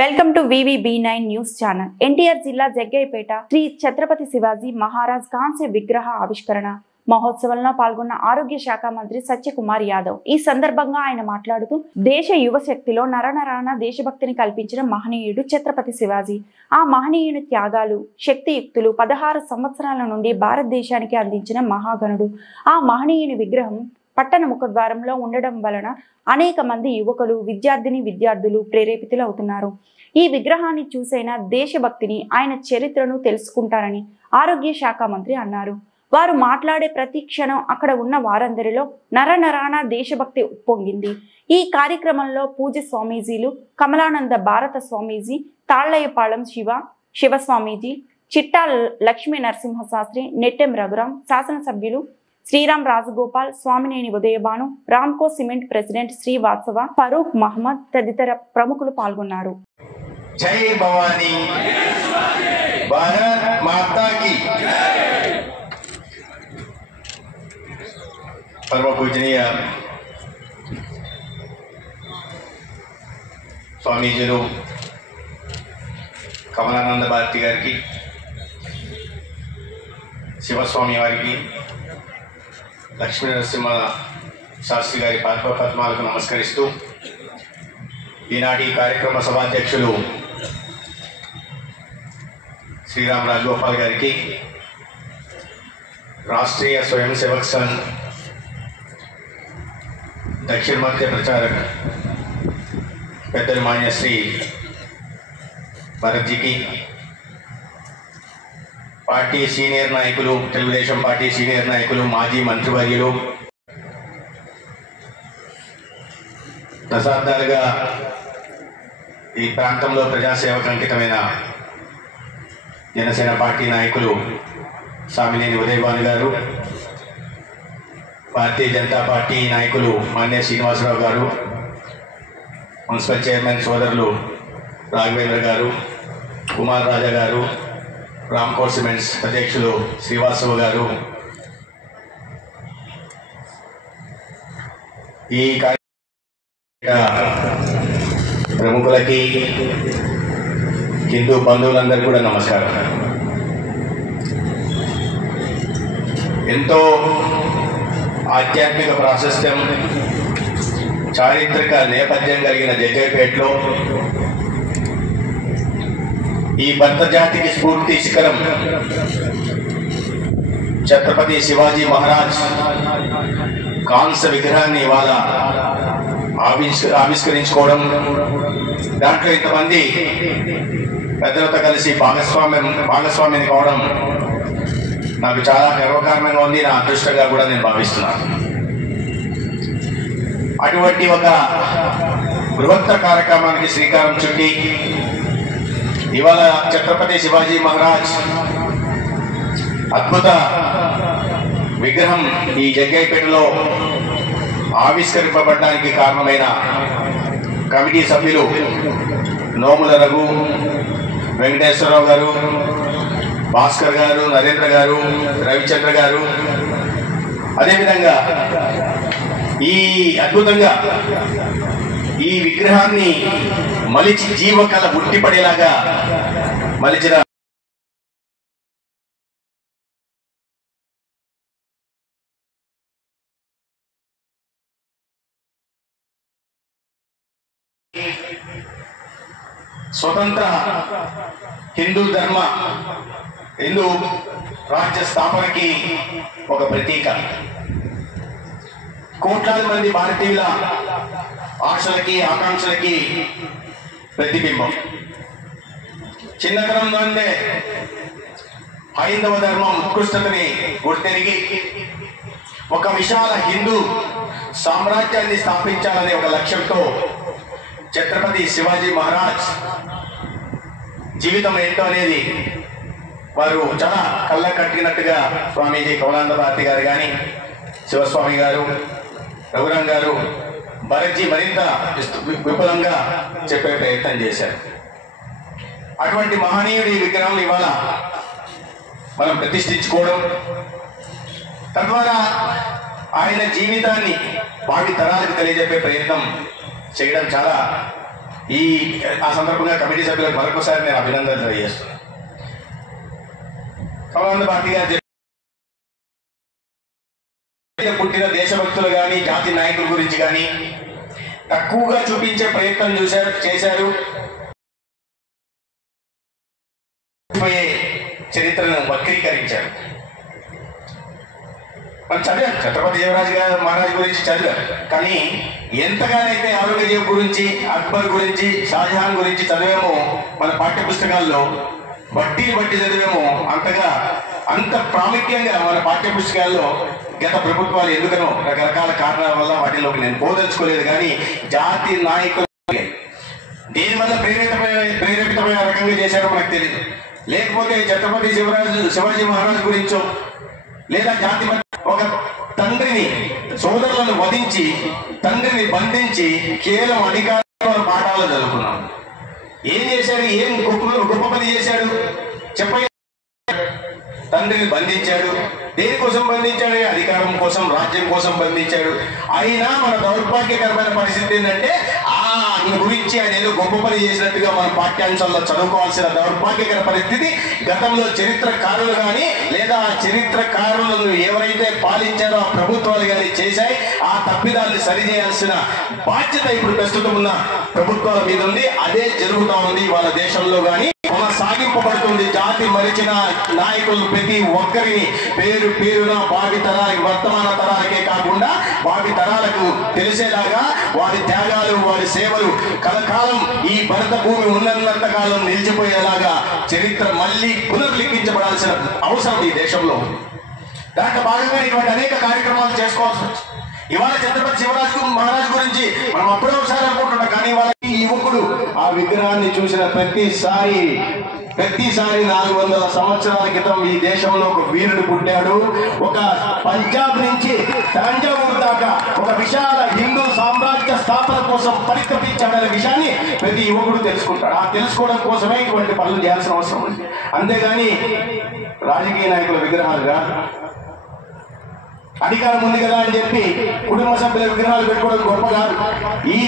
Welcome to VVB9 news channel. NTR జిల్లా జగ్గయ్యపేట శ్రీ ఛత్రపతి శివాజీ మహారాజ్ కాంస్య విగ్రహ ఆవిష్కరణ మహోత్సవంలో పాల్గొన్న ఆరోగ్య శాఖ మంత్రి సత్యకుమార్ యాదవ్. ఈ సందర్భంగా ఆయన మాట్లాడుతూ దేశ యువశక్తిలో నరనరాన దేశభక్తిని కల్పించిన మహనీయుడు ఛత్రపతి శివాజీ. ఆ మహనీయుని త్యాగాలు, శక్తియుక్తులు 16 సంవత్సరాల నుండి భారతదేశానికి అందించిన మహాగణుడు. ఆ మహనీయుని విగ్రహం పట్టణ ముఖద్వారంలో ఉండడం వలన అనేక మంది యువకులు, విద్యార్థులు ప్రేరేపితులవుతున్నారు. ఈ విగ్రహాన్ని చూసైనా దేశభక్తిని, ఆయన చరిత్రను తెలుసుకుంటారని ఆరోగ్య శాఖ మంత్రి అన్నారు. వారు మాట్లాడే ప్రతి క్షణం అక్కడ ఉన్న వారందరిలో నరనరాన దేశభక్తి ఉప్పొంగింది. ఈ కార్యక్రమంలో పూజ స్వామీజీలు కమలానంద భారత స్వామీజీ, తాళ్లయ్యపాళెం శివస్వామీజీ, చిట్టా లక్ష్మీ నరసింహశాస్త్రి, నెట్టెం రఘురాం, శాసనసభ్యులు శ్రీరామ్ రాజగోపాల్, స్వామినేని ఉదయభాను, రామ్కో సిమెంట్ ప్రెసిడెంట్ శ్రీ వాత్సవ, ఫరూక్ మహమ్మద్ తదితర ప్రముఖులు పాల్గొన్నారు. జై భవానీ, భారత్ మాతా కీ పరమ పూజనీయ స్వామీజీలు కమలానంద భారతి గారికి, శివస్వామి వారికి, లక్ష్మీ నరసింహ శాస్త్రి గారి పాదపద్మాలకు నమస్కరిస్తూ ఈనాటి కార్యక్రమ సభాధ్యక్షులు శ్రీరామ్ రాజగోపాల్ గారికి, రాష్ట్రీయ స్వయం సేవక్ సంఘ్ దక్షిణ మధ్య ప్రచారక్ పెద్దలు మాన్య శ్రీ భరత్జీకి, పార్టీ సీనియర్ నాయకులు, తెలుగుదేశం పార్టీ సీనియర్ నాయకులు, మాజీ మంత్రివర్యులు, దశాబ్దాలుగా ఈ ప్రాంతంలో ప్రజాసేవకు అంకితమైన జనసేన పార్టీ నాయకులు స్వామినేని ఉదయభాను గారు, భారతీయ జనతా పార్టీ నాయకులు మాన్య శ్రీనివాసరావు గారు, మున్సిపల్ చైర్మన్ సోదరులు రాఘవేంద్ర గారు, కుమార్ రాజా గారు, రామ్కో సిమెంట్స్ అధ్యక్షులు శ్రీవాసవ గారు, ఈ ప్రముఖులకి, హిందూ బంధువులందరికీ కూడా నమస్కారం. ఎంతో ఆధ్యాత్మిక ప్రాశస్త్యం, చారిత్రక నేపథ్యం కలిగిన జగ్గయ్యపేటలో ఈ భర్త జాతికి స్ఫూర్తి శిఖరం ఛత్రపతి శివాజీ మహారాజ్ కాంస్య విగ్రహాన్ని ఇవాళ ఆవిష్కరించుకోవడం, దాంట్లో ఇంతమంది పెద్దలతో కలిసి భాగస్వామిని కావడం నాకు చాలా గర్వకారణంగా ఉంది. నా అదృష్టంగా కూడా నేను భావిస్తున్నాను. అటువంటి ఒక బృహత్తర కార్యక్రమానికి శ్రీకారం చుట్టి ఇవాళ ఛత్రపతి శివాజీ మహారాజ్ అద్భుత విగ్రహం ఈ జగ్గయ్యపేటలో ఆవిష్కరింపబడడానికి కారణమైన కమిటీ సభ్యులు నోముల రఘు, వెంకటేశ్వరరావు గారు, భాస్కర్ గారు, నరేంద్ర గారు, రవిచంద్ర గారు, అదేవిధంగా ఈ అద్భుతంగా ఈ విగ్రహాన్ని మలిచి జీవకళ ఉట్టిపడేలాగా మలిచిన స్వతంత్ర హిందూ రాజ్య స్థాపనకి ఒక ప్రతీక. కోట్లాది మంది భారతీయుల ఆశలకి, ఆకాంక్షలకి ప్రతిబింబం. చిన్నతనంలోనే హైందవ ధర్మం ఉత్కృష్టతని గుర్తెరిగి ఒక విశాల హిందూ సామ్రాజ్యాన్ని స్థాపించాలనే ఒక లక్ష్యంతో ఛత్రపతి శివాజీ మహారాజ్ జీవితం ఏంటో అనేది వారు చాలా కళ్ళ కట్టినట్టుగా స్వామీజీ కమలానంద భారతి గారు కానీ, శివస్వామి గారు, రఘురాం గారు, భరత్జీ మరింత విపులంగా చెప్పే ప్రయత్నం చేశారు. అటువంటి మహనీయుడి విగ్రహం ఇవాళ మనం ప్రతిష్ఠించుకోవడం, తద్వారా ఆయన జీవితాన్ని భావి తరాలకు తెలియజెప్పే ప్రయత్నం చేయడం చాలా ఆ సందర్భంగా కమిటీ సభ్యులకు మరొకసారి నేను అభినందనలు తెలియజేస్తున్నాను. కమలానంద భారతి గారు పుట్టిన దేశభక్తులు కానీ జాతి నాయకుల గురించి కానీ తక్కువగా చూపించే ప్రయత్నం చేశారు. చరిత్రను వక్రీకరించారు. మనం చదివాం, ఛత్రపతి శివరాజు గారు మహారాజు గురించి చదివారు. కానీ ఎంతగానైతే ఔరంగజేబు గురించి, అక్బర్ గురించి, షాజహాన్ గురించి చదివామో మన పాఠ్య పుస్తకాల్లో బట్టి చదివామో అంత ప్రాముఖ్యంగా మన పాఠ్య పుస్తకాల్లో గత ప్రభుత్వాలు ఎందుకనో రకరకాల కారణాల వల్ల వాటిలోకి నేను పోదలుచుకోలేదు. కానీ జాతి నాయకులు దేని వల్ల ప్రేరేపితమైన రకంగా చేశారో మనకు తెలియదు. లేకపోతే ఛత్రపతి శివాజీ మహారాజు గురించో లేదా జాతి ఒక తండ్రిని సోదరులను వధించి తండ్రిని బంధించి కేవలం అధికారంలో పాఠాలు చదువుకున్నాం. ఏం చేశాడు? ఏం గొప్ప పని చేశాడు చెప్పండి. తండ్రిని బంధించాడు. దేనికోసం బంధించాడు? అధికారం కోసం, రాజ్యం కోసం బంధించాడు. అయినా మన దౌర్భాగ్యకరమైన పరిస్థితి ఏంటంటే ఆయన గురించి ఆయన ఏదో గొప్ప పని చేసినట్టుగా మన పాఠ్యాంశాల్లో చదువుకోవాల్సిన దౌర్భాగ్యకర పరిస్థితి గతంలో చరిత్రకారులు కానీ లేదా చరిత్రకారులను ఎవరైతే పాలించారో ఆ ప్రభుత్వాలు కానీ చేశాయి. ఆ తప్పిదాన్ని సరిచేయాల్సిన బాధ్యత ఇప్పుడు ప్రస్తుతం ఉన్న ప్రభుత్వాల మీద ఉంది. అదే జరుగుతూ ఉంది వాళ్ళ దేశంలో కానీ కొనసాగింపబడుతుంది. జాతి మరిచిన నాయకులు ప్రతి ఒక్కరిని పేరున భావి తరాలకి, వర్తమాన తరాలకే కాకుండా భావి తరాలకు తెలిసేలాగా వారి త్యాగాలు, వారి సేవలు కలకాలం ఈ భరత భూమి ఉన్నంత కాలం నిలిచిపోయేలాగా చరిత్ర మళ్ళీ పునర్లిఖించబడాల్సిన అవసరం ఈ దేశంలో. దాంట్లో భాగంగా ఇటువంటి అనేక కార్యక్రమాలు చేసుకోవాల్సి వచ్చింది. ఇవాళ ఛత్రపతి శివరాజు మహారాజు గురించి మనం అప్పుడే ఒకసారి అనుకుంటున్నాం. కానీ వాళ్ళకి యువకుడు ఆ విగ్రహాన్ని చూసిన ప్రతిసారి 400 సంవత్సరాల క్రితం ఈ దేశంలో ఒక వీరుడు పుట్టాడు. ఒక పంజాబ్ నుంచి తంజావూరు దాకా ఒక విశాల హిందూ సామ్రాజ్య స్థాపన కోసం పరితపించాడనే విషయాన్ని ప్రతి యువకుడు తెలుసుకుంటాడు. ఆ తెలుసుకోవడం కోసమే ఇటువంటి పనులు చేయాల్సిన అవసరం ఉంది. అంతేగాని రాజకీయ నాయకుల విగ్రహాలుగా అధికారం ఉంది కదా అని చెప్పి కుటుంబ సభ్యుల విగ్రహాలు పెట్టుకోవడం గొప్ప కాదు. ఈ